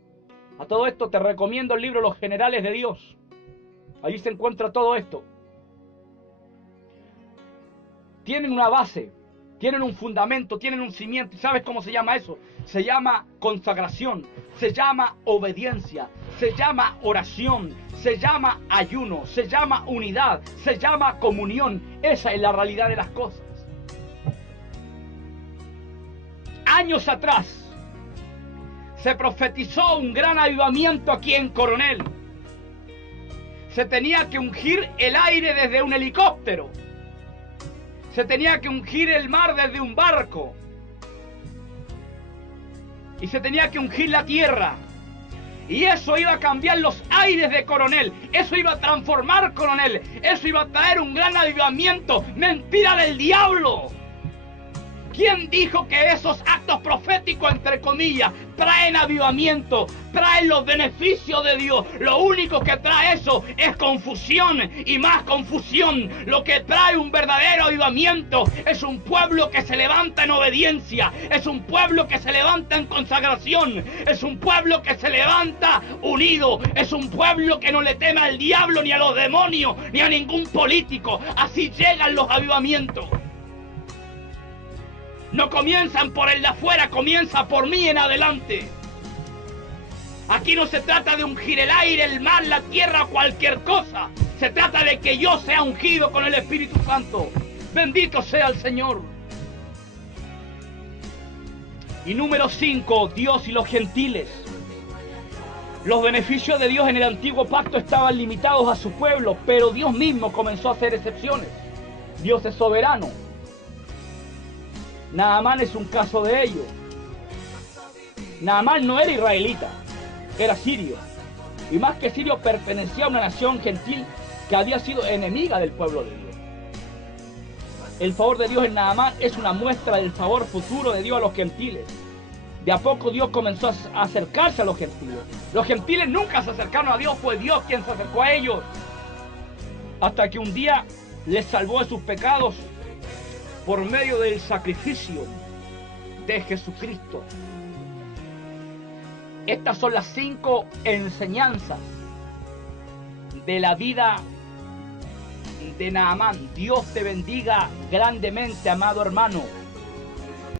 A todo esto te recomiendo el libro Los Generales de Dios. Allí se encuentra todo esto. Tienen una base, tienen un fundamento, tienen un cimiento. ¿Y sabes cómo se llama eso? Se llama consagración, se llama obediencia, se llama oración, se llama ayuno, se llama unidad, se llama comunión. Esa es la realidad de las cosas. Años atrás se profetizó un gran avivamiento aquí en Coronel. Se tenía que ungir el aire desde un helicóptero. Se tenía que ungir el mar desde un barco. Y se tenía que ungir la tierra. Y eso iba a cambiar los aires de Coronel. Eso iba a transformar Coronel. Eso iba a traer un gran avivamiento. ¡Mentira del diablo! ¿Quién dijo que esos actos proféticos, entre comillas, traen avivamiento, traen los beneficios de Dios? Lo único que trae eso es confusión y más confusión. Lo que trae un verdadero avivamiento es un pueblo que se levanta en obediencia, es un pueblo que se levanta en consagración, es un pueblo que se levanta unido, es un pueblo que no le teme al diablo, ni a los demonios, ni a ningún político. Así llegan los avivamientos. No comienzan por el de afuera, comienza por mí en adelante. Aquí no se trata de ungir el aire, el mar, la tierra, cualquier cosa. Se trata de que yo sea ungido con el Espíritu Santo. Bendito sea el Señor. Y número 5, Dios y los gentiles. Los beneficios de Dios en el antiguo pacto estaban limitados a su pueblo, pero Dios mismo comenzó a hacer excepciones. Dios es soberano. Naamán es un caso de ello. Naamán no era israelita, era sirio. Y más que sirio, pertenecía a una nación gentil que había sido enemiga del pueblo de Dios. El favor de Dios en Naamán es una muestra del favor futuro de Dios a los gentiles. De a poco Dios comenzó a acercarse a los gentiles. Los gentiles nunca se acercaron a Dios, fue Dios quien se acercó a ellos. Hasta que un día les salvó de sus pecados por medio del sacrificio de Jesucristo. Estas son las 5 enseñanzas de la vida de Naamán. Dios te bendiga grandemente, amado hermano.